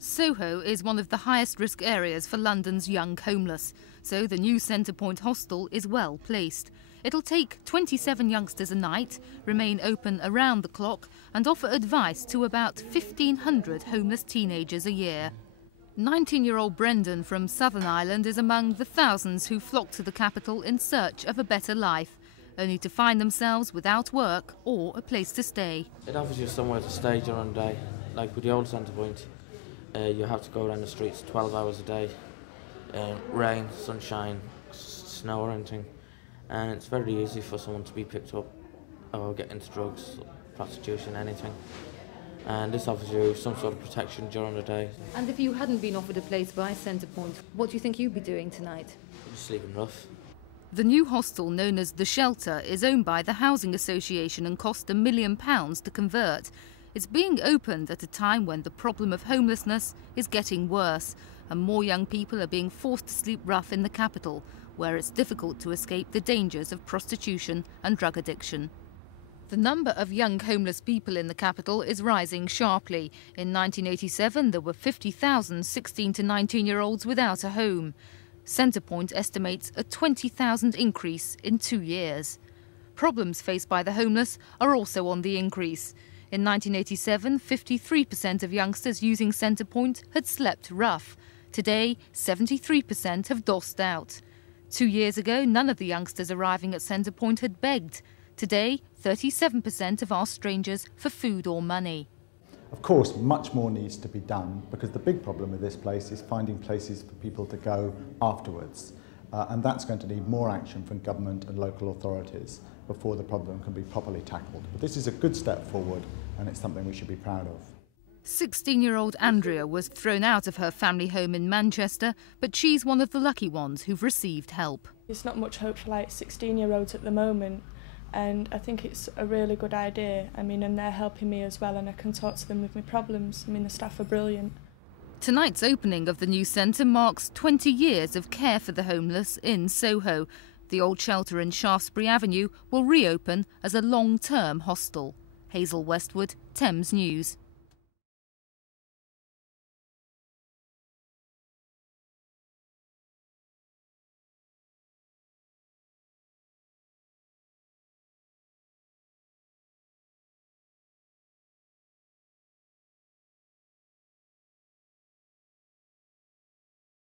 Soho is one of the highest risk areas for London's young homeless, so the new Centre Point hostel is well placed. It'll take 27 youngsters a night, remain open around the clock and offer advice to about 1,500 homeless teenagers a year. 19-year-old Brendan from Southern Ireland is among the thousands who flock to the capital in search of a better life, only to find themselves without work or a place to stay. It offers you somewhere to stay during the day. Like with the old Centre Point, you have to go around the streets 12 hours a day, rain, sunshine, snow or anything, and it's very easy for someone to be picked up or get into drugs, prostitution, anything. And this offers you some sort of protection during the day. And if you hadn't been offered a place by Centre Point, what do you think you'd be doing tonight? Just sleeping rough. The new hostel, known as The Shelter, is owned by the Housing Association and cost £1 million to convert. It's being opened at a time when the problem of homelessness is getting worse and more young people are being forced to sleep rough in the capital, where it's difficult to escape the dangers of prostitution and drug addiction. The number of young homeless people in the capital is rising sharply. In 1987, there were 50,000 16 to 19-year-olds without a home. Centre Point estimates a 20,000 increase in 2 years. Problems faced by the homeless are also on the increase. In 1987, 53% of youngsters using Centre Point had slept rough. Today, 73% have dossed out. 2 years ago, none of the youngsters arriving at Centre Point had begged. Today, 37% have asked strangers for food or money. Of course, much more needs to be done because the big problem with this place is finding places for people to go afterwards. And that's going to need more action from government and local authorities before the problem can be properly tackled. But this is a good step forward and it's something we should be proud of. 16-year-old Andrea was thrown out of her family home in Manchester, but she's one of the lucky ones who've received help. There's not much hope for 16-year-olds at the moment, and I think it's a really good idea. And they're helping me as well, and I can talk to them with my problems. The staff are brilliant. Tonight's opening of the new centre marks 20 years of care for the homeless in Soho. The old shelter in Shaftesbury Avenue will reopen as a long-term hostel. Hazel Westwood, Thames News.